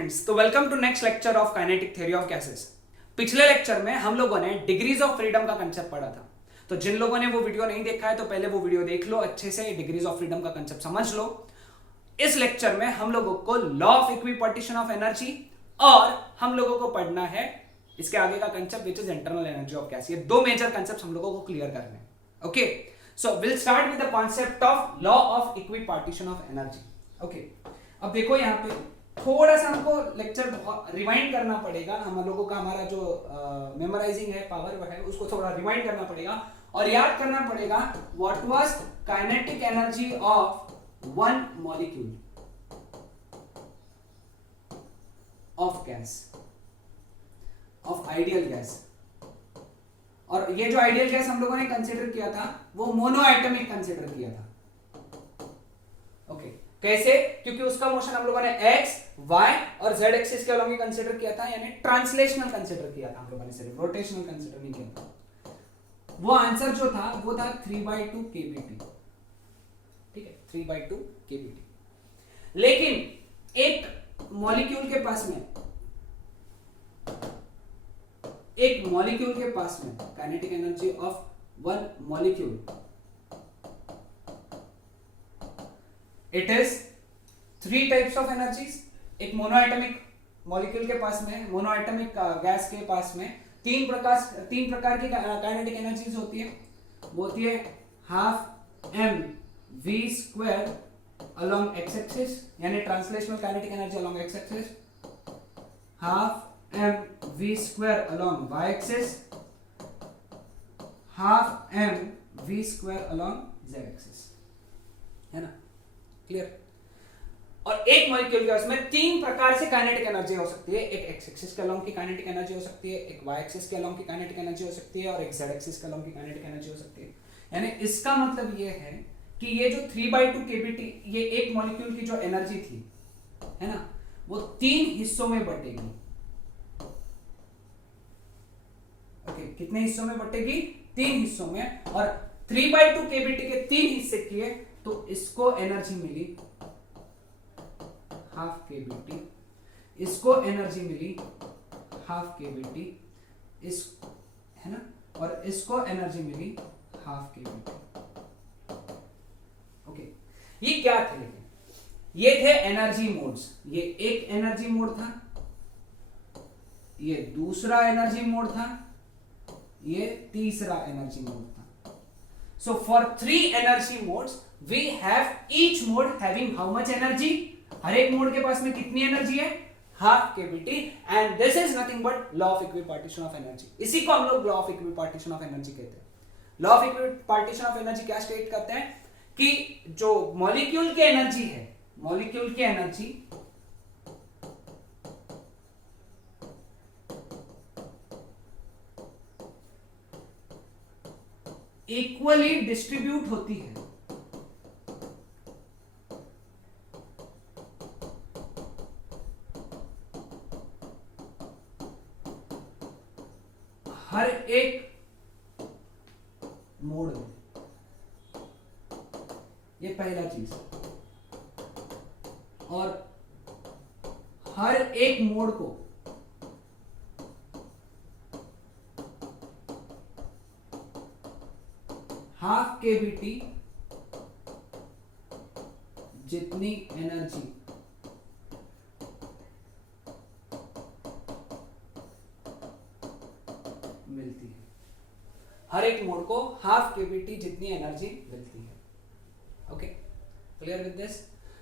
Students, तो welcome to next lecture of kinetic theory of gases. पिछले lecture में हम लोगों ने डिग्रीज ऑफ फ्रीडम का कंसेप्ट पढ़ा था। तो जिन लोगों ने वो वीडियो नहीं देखा है तो पहले वो वीडियो देख लो, अच्छे से डिग्रीज ऑफ फ्रीडम का कंसेप्ट समझ लो। इस लेक्चर में हम लोगों को law of equipartition of energy और हम लोगों को पढ़ना है इसके आगे का concept which is internal energy of gas. ये दो मेजर कंसेप्ट हम लोगों को क्लियर करने हैं। Okay, so will start with the concept of law of equipartition of energy. Okay, अब देखो यहाँ पे थोड़ा सा हमको लेक्चर रिवाइंड करना पड़ेगा। हम लोगों का हमारा जो मेमोराइजिंग है पावर वो है उसको थोड़ा रिवाइंड करना पड़ेगा और याद करना पड़ेगा what was kinetic energy of one molecule of gas, of ideal gas. और ये जो आइडियल गैस हम लोगों ने कंसीडर किया था वो मोनोएटमिक कंसीडर किया था। ओके, कैसे? क्योंकि उसका मोशन हम लोगों ने एक्स, वाई और जेड एक्सिस के अलॉन्ग कंसीडर किया था, यानी ट्रांसलेशनल कंसीडर किया था हम लोगों ने, सिर्फ रोटेशनल कंसीडर नहीं किया था। वो आंसर जो था वो था 3/2 kBt। ठीक है, 3/2 kBt। लेकिन एक मॉलिक्यूल के पास में kinetic energy of one molecule it is 3 types of energies. एक मोनोएटमिक मॉलिक्यूल के पास में, मोनोएटमिक गैस के पास में तीन प्रकार की काइनेटिक एनर्जीज होती है। वो होती है half M V square along X axis, यानी translational kinetic energy along X axis, half M V square along Y axis, half M V square along Z axis. है ना, क्लियर? और एक मॉलिक्यूल के उसमें 3 प्रकार से काइनेटिक एनर्जी हो सकती है। एक एक्स एक्सिस के अलोंग की काइनेटिक एनर्जी हो सकती है, एक वाई एक्सिस के अलोंग की काइनेटिक एनर्जी हो सकती है और एक जेड एक्सिस के अलोंग की काइनेटिक एनर्जी हो सकती है। यानी इसका मतलब ये है कि ये जो 3/2 kBt, ये एक मॉलिक्यूल की जो एनर्जी थी, है ना, वो 3 हिस्सों में बटेगी। ओके, कितने हिस्सों में बटेगी? 3 हिस्सों में। और 3/2 kBt के 3 हिस्से किए तो इसको एनर्जी मिली हाफ kBt, इसको एनर्जी मिली हाफ kBt, इस, है ना, और इसको एनर्जी मिली हाफ kBt। ओके, ये क्या थे? लेकिन ये थे एनर्जी मोड्स। ये एक एनर्जी मोड था, ये दूसरा एनर्जी मोड था, ये तीसरा एनर्जी मोड था। So for 3 energy modes we have each mode having how much energy? हर एक मोड के पास में कितनी एनर्जी है? Half kBt, and this is nothing but law of equipartition of energy। इसी को हम लोग law of equipartition of energy कहते हैं। law of equipartition of energy क्या स्टेट करते हैं कि जो मॉलिक्यूल की एनर्जी है, मॉलिक्यूल की एनर्जी इक्वली डिस्ट्रीब्यूट होती है हर एक मोड में। ये पहला चीज। और हर एक मोड को हाफ kBt जितनी एनर्जी मिलती है, हर एक मोड को हाफ kBt जितनी एनर्जी मिलती है। Okay, clear with this?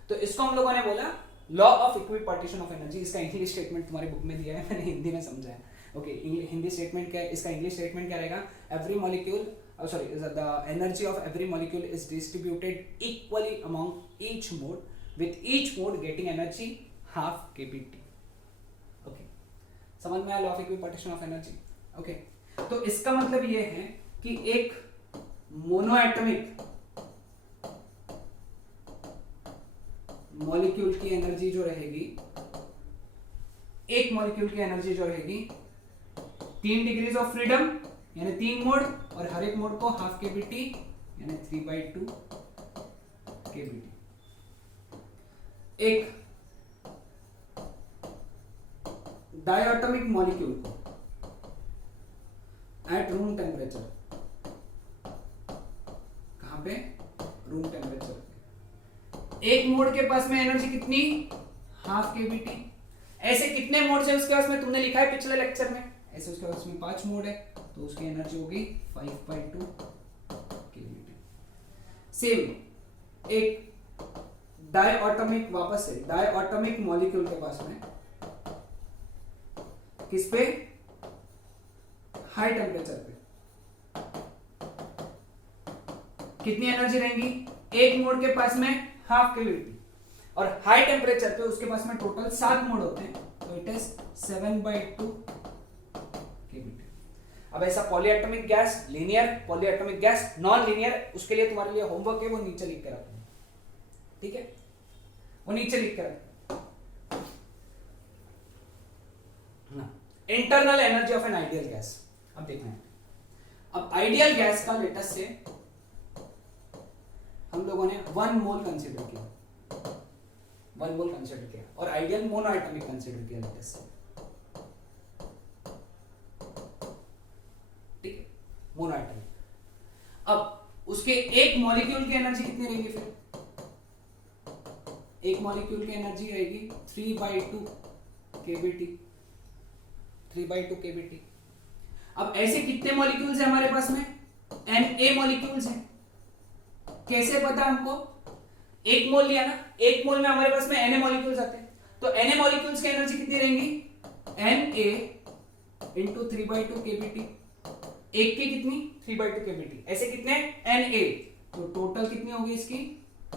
तो इसको हम लोगों ने बोला law of equipartition of energy. इसका इंग्लिश स्टेटमेंट तुम्हारी बुक में दिया है, मैंने हिंदी में समझाया। ओके, हिंदी स्टेटमेंट क्या है? इसका इंग्लिश स्टेटमेंट क्या रहेगा? Every molecule the energy of every molecule is distributed equally among each mode, with each mode getting energy half kBt। okay, समझ में आया law of equipartition of energy? Okay, तो इसका मतलब ये है कि एक मोनोएटमिक मॉलिक्यूल की एनर्जी जो रहेगी, एक मॉलिक्यूल की एनर्जी जो रहेगी 3 डिग्रीज ऑफ फ्रीडम यानी 3 मोड, और हर एक मोड को हाफ kBt यानी 3/2 kBt। एक डायटोमिक मॉलिक्यूल को एट रूम टेम्परेचर, कहां पे, रूम टेम्परेचर पे, एक मोड के पास में एनर्जी कितनी, हाफ केबीटी। ऐसे कितने मोड्स है उसके पास में, तुमने लिखा है पिछले लेक्चर में, ऐसे उसके पास में 5 मोड है, तो उसकी एनर्जी होगी 5/2 केबीटी। सेम एक डायटोमिक, वापस से डायटोमिक मॉलिक्यूल के पास में किस पे, हाई टेम्परेचर पे कितनी एनर्जी रहेगी, एक मोड के पास में हाफ केबीटी, और हाई टेम्परेचर पे उसके पास में टोटल 7 मोड होते हैं, तो इट इज 7/2 केबीटी। अब ऐसा polyatomic gas, linear polyatomic gas, non linear, उसके लिए तुम्हारे लिए होमवर्क है, वो नीचे लिख कर रखो, ठीक है, वो नीचे लिख कर रखो। Internal energy of an ideal gas, अब देखना है। अब आइडियल गैस का लेटेस्ट से हम लोगों ने 1 मोल कंसीडर किया, 1 मोल कंसीडर किया, और आइडियल मोनोएटॉमिक कंसीडर किया लेटेस्ट से, ठीक है, मोनोएटॉमिक। अब उसके एक मॉलिक्यूल की एनर्जी कितनी रहेगी, फिर एक मॉलिक्यूल की एनर्जी रहेगी 3/2 केबीटी, 3/2 केबीटी। अब ऐसे कितने मॉलिक्यूल्स हैं हमारे पास में, Na मॉलिक्यूल्स हैं। कैसे पता हमको, एक मोल लिया ना, एक मोल में हमारे पास में Na मॉलिक्यूल्स आते हैं, तो Na मॉलिक्यूल्स की एनर्जी कितनी रहेंगी, Na इंटू 3/2 केबीटी, एक की कितनी, 3/2 केबीटी। ऐसे कितने, Na, तो टोटल कितनी होगी इसकी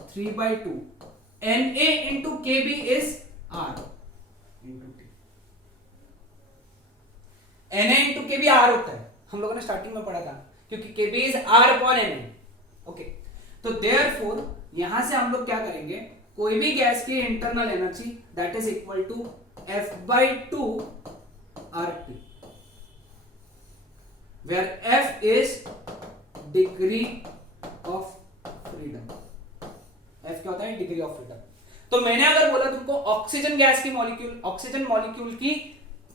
3/2, Na into KB is R into T। Na into KB R होता है, हम लोगों ने स्टार्टिंग में पढ़ा था, क्योंकि KB is R upon Na। Okay, तो देयरफॉर यहां से हम लोग क्या करेंगे, कोई भी गैस की internal energy that is equal to F/2 RT, where F is degree of freedom। F क्या होता है, डिग्री ऑफ फ्रीडम। तो मैंने अगर बोला तुमको ऑक्सीजन गैस की मॉलिक्यूल, ऑक्सीजन मॉलिक्यूल की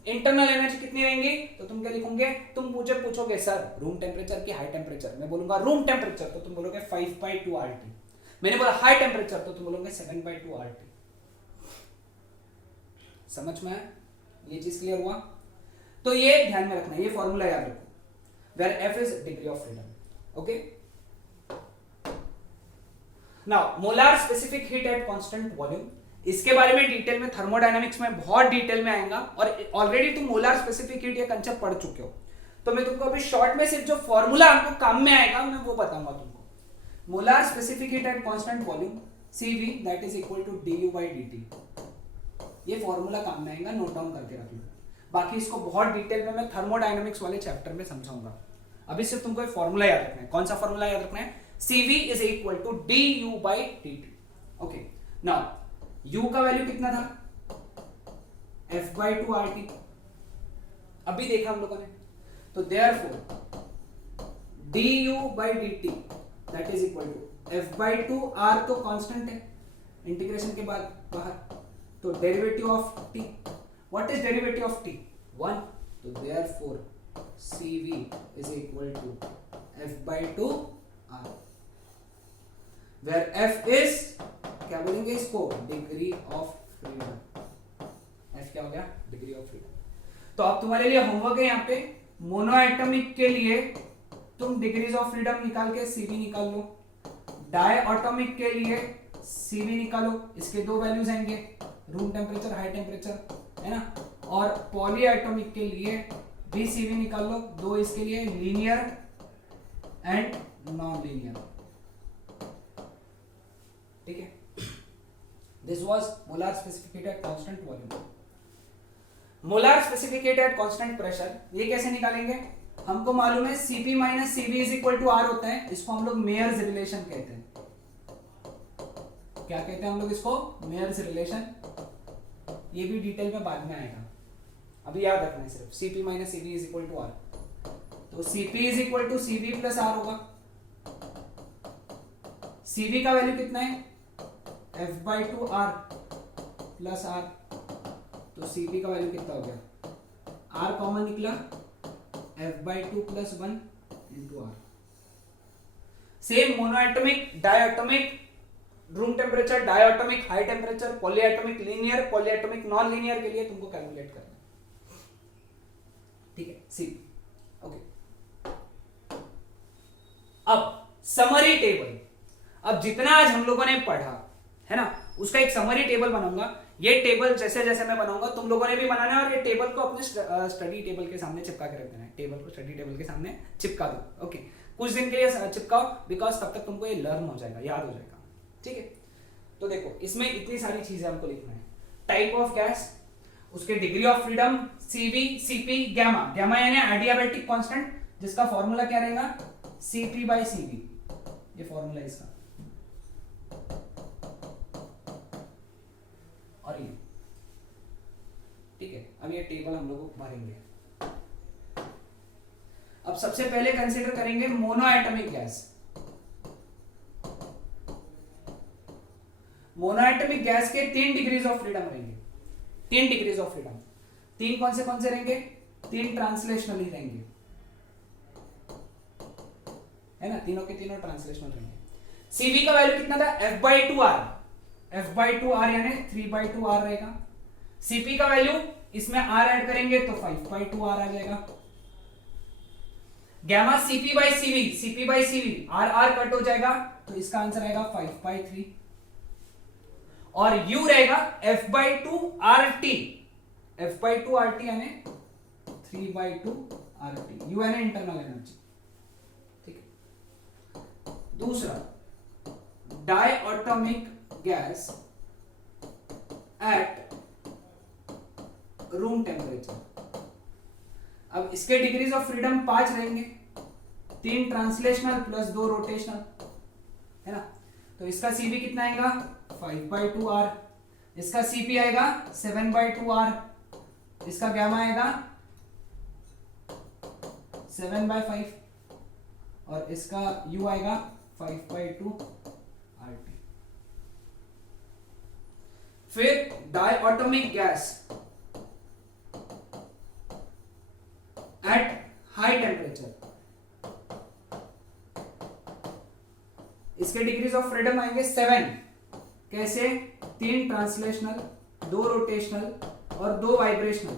इंटरनल एनर्जी कितनी रहेंगी, तो तुम क्या लिखोगे, तुम मुझे पूछोगे सर रूम टेम्परेचर की हाई टेम्परेचर, मैं बोलूंगा रूम टेम्परेचर, तो तुम बोलोगे 5/2 RT। मैंने बोला हाई टेम्परेचर, तो तुम बोलोगे 7/2 RT। समझ में आया, ये चीज क्लियर हुआ। तो ये ध्यान में रखना है, ये फॉर्मूला याद रखो, where F is degree of freedom. Okay, now molar specific heat at constant volume, इसके बारे में डिटेल में थर्मोडायनामिक्स में बहुत डिटेल में आएगा, और ऑलरेडी तुम मोलार स्पेसिफिक हीट ये कंसेप्ट पढ़ चुके हो, तो मैं तुमको अभी शॉर्ट में सिर्फ जो फॉर्मूला हमको काम में आएगा मैं वो बताऊंगा तुमको। Molar specific heat at constant volume CV that is equal to du/dt, ये फॉर्मूला काम में आएगा, नोट डाउन करके रख लो। बाकी इसको बहुत डिटेल में मैं थर्मोडायनामिक्स वाले चैप्टर में समझाऊंगा, अभी सिर्फ तुमको एक फॉर्मूला याद रखना है। कौन सा फॉर्मूला याद रखना है, CV is equal to du/dt। Okay, now U का वैल्यू कितना था, F/2 RT, अभी देखा हम लोगों ने, तो therefore du/dt that is equal to F/2 R, तो कांस्टेंट है, इंटीग्रेशन के बाद बाहर, तो derivative of T, what is derivative of T, 1, तो therefore CV is equal to F/2 R, where F is, क्या बोलेंगे इसको, डिग्री ऑफ फ्रीडम। F क्या हो गया, डिग्री ऑफ फ्रीडम। तो अब तुम्हारे लिए होमवर्क है यहाँ पे, मोनोएटॉमिक के लिए तुम डिग्रीज ऑफ फ्रीडम निकाल के CV निकाल लो, डायटोमिक के लिए CV निकालो, इसके दो वैल्यूज आएंगे, रूम टेम्परेचर हाई टेम्परेचर, है ना, और पॉलीएटॉमिक के लिए भी CV निकाल लो, दो इसके लिए, लीनियर एंड नॉन लीनियर, ठीक है। This was molar specific heat at constant volume. Molar specific heat at constant pressure, ये कैसे निकालेंगे, हमको मालूम है CP minus CV is equal to R होता है, इसको हम लोग मेयर्स रिलेशन कहते हैं। क्या कहते हैं हम लोग इसको, मेयर्स रिलेशन, ये भी डिटेल में बाद में आएगा, अभी याद रखना है सिर्फ CP minus CV is equal to R, तो CP is equal to CV plus R होगा। CV का वैल्यू कितना है, F/2 R प्लस R, तो CP का वैल्यू कितना हो गया, R कॉमन निकला, F/2 + 1 × R। Same monoatomic, diatomic, room temperature, diatomic, high temperature, polyatomic, linear, polyatomic, non linear के लिए तुमको कैलकुलेट करना है। ठीक है, सी ओके। अब समरी टेबल, अब जितना आज हम लोगों ने पढ़ा है ना, उसका एक समरी टेबल बनाऊंगा। ये टेबल जैसे जैसे मैं बनाऊंगा तुम लोगों ने भी बनाना है, और ये टेबल को अपने स्टडी टेबल के सामने चिपका के रख देना है। टेबल को स्टडी टेबल के सामने चिपका दो। ओके, कुछ दिन के लिए चिपकाओ, बिकॉज तब तक तुमको ये लर्न हो जाएगा, याद हो जाएगा। ठीक है, तो देखो इसमें इतनी सारी चीजें हमको लिखना है। टाइप ऑफ गैस, उसके degree of freedom, CV, CP, gamma. Gamma यानी एडियाबैटिक कांस्टेंट, जिसका फॉर्मूला क्या रहेगा, CP/CV। ये फॉर्मूला इसका, और ये ठीक है। अब ये टेबल हम लोग भरेंगे। अब सबसे पहले कंसीडर करेंगे मोनोएटॉमिक गैस। मोनोएटॉमिक गैस के 3 डिग्रीज ऑफ फ्रीडम रहेंगे। 3 डिग्रीज ऑफ फ्रीडम। 3 कौन से रहेंगे, 3 ट्रांसलेशनल ही रहेंगे, है ना, तीनों के तीनों ट्रांसलेशनल रहेंगे। सीवी का वैल्यू कितना था, F/2R। F/2R यानी 3/2R रहेगा। सीपी का वैल्यू, इसमें R ऐड करेंगे तो 5/2R आ जाएगा। Gamma CP/CV, CP/CV, R cut हो जाएगा तो इसका आंसर आएगा 5/3। और U रहेगा F/2RT, F/2RT यानी 3/2RT। U यानी इंटरनल एनर्जी। ठीक है, दूसरा डायएटॉमिक गैस एट रूम टेम्परेचर। अब इसके डिग्रीज ऑफ फ्रीडम 5 रहेंगे, 3 ट्रांसलेशनल प्लस 2 रोटेशनल, है ना। तो इसका सीवी कितना आएगा, 5/2R। इसका सीपी आएगा 7/2R। इसका गैमा आएगा 7/5 और इसका U आएगा 5/2RT। फिर डायएटॉमिक गैस एट हाई टेम्परेचर, इसके डिग्रीज ऑफ फ्रीडम आएंगे 7। कैसे, 3 ट्रांसलेशनल, 2 रोटेशनल और 2 वाइब्रेशनल।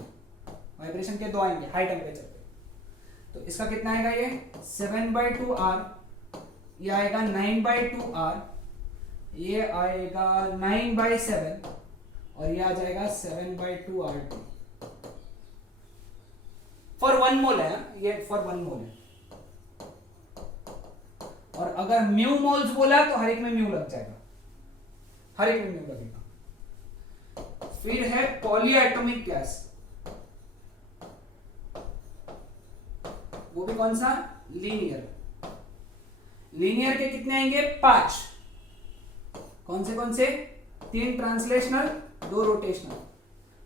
वाइब्रेशन के 2 आएंगे हाई टेम्परेचर पे। तो इसका कितना आएगा, ये 7/2R, ये आएगा 9/2R, ये आएगा 9/7 और ये आ जाएगा 7/2RT। फॉर 1 मोल है, ये फॉर 1 मोल है। और अगर म्यू मोल्स बोला तो हर एक में म्यू लग जाएगा, हर एक में म्यू लगेगा। फिर है पॉलीएटॉमिक गैस, वो भी कौन सा, लीनियर। लीनियर के कितने आएंगे, 5। कौन से 3 ट्रांसलेशनल, 2 रोटेशनल।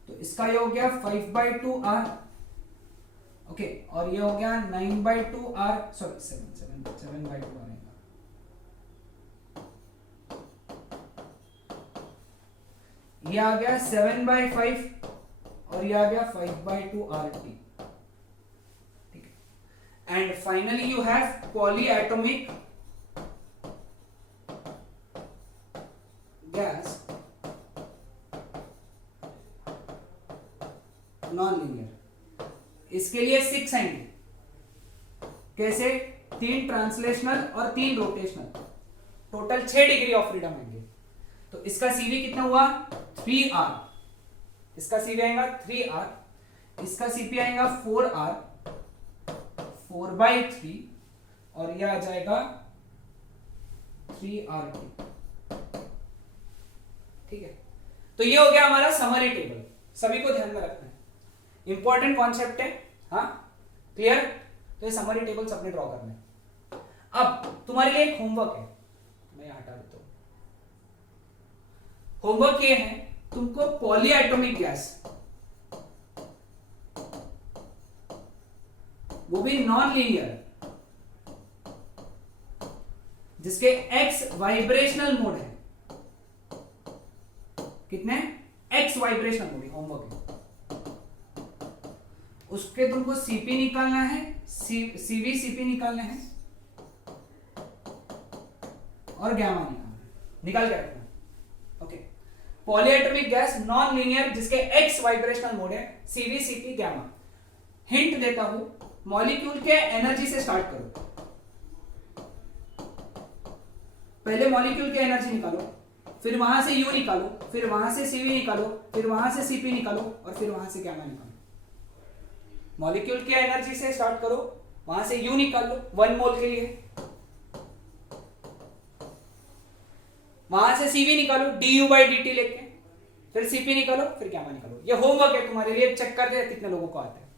तो इसका ये हो गया 5/2R। ओके, और ये हो गया 9/2R, सॉरी 7/2R आएगा। ये आ गया 7/5 और ये आ गया 5/2RT। ठीक है, and finally you have polyatomic gas non linear. इसके लिए 6 आएंगे। कैसे, 3 ट्रांसलेशनल और 3 rotational, total 6 degree of freedom आएंगे। तो इसका सीवी कितना हुआ, 3R। इसका सीवी आएगा 3R, इसका सीपी आएगा 4R, 4/3 और यह आ जाएगा 3RT। ठीक है, तो ये हो गया हमारा समरी टेबल। सभी को ध्यान में रखना है, इंपॉर्टेंट कॉन्सेप्ट है। हाँ, क्लियर। तो ये समरी टेबल्स अपने ड्रॉ करने हैं। अब तुम्हारे लिए एक होमवर्क है, मैं हटा देता हूं। होमवर्क ये है, तुमको पॉलीएटॉमिक गैस, वो भी नॉन लीनियर, जिसके X वाइब्रेशनल मोड है, कितने, X वाइब्रेशनल मोड, होमवर्क है। उसके तुमको सीपी निकालना है, सीवी सीपी निकालना है और गैमा निकालना है। निकाल के रखना। Okay, polyatomic gas non linear जिसके एक्स वाइब्रेशनल मोड है, सीवी सीपी गैमा। हिंट देता हूं, मॉलिक्यूल के एनर्जी से स्टार्ट करो। पहले मॉलिक्यूल की एनर्जी निकालो, फिर वहां से यू निकालो, फिर वहां से सीवी निकालो, फिर वहां से सीपी निकालो और फिर वहां से गैमा निकालो। मॉलिक्यूल की एनर्जी से स्टार्ट करो, वहां से यू निकाल लो 1 मोल के लिए, वहां से सीवी निकालो du/dt लेके, फिर सीपी निकालो, फिर गैमा निकालो। ये होमवर्क है तुम्हारे लिए, चेक कर दे कितने लोगों को आता है।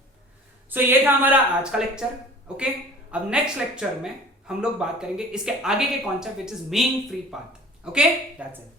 सो ये था हमारा आज का लेक्चर। ओके, अब नेक्स्ट लेक्चर में हम लोग बात करेंगे इसके आगे के concept which is mean free path. Okay, that's it.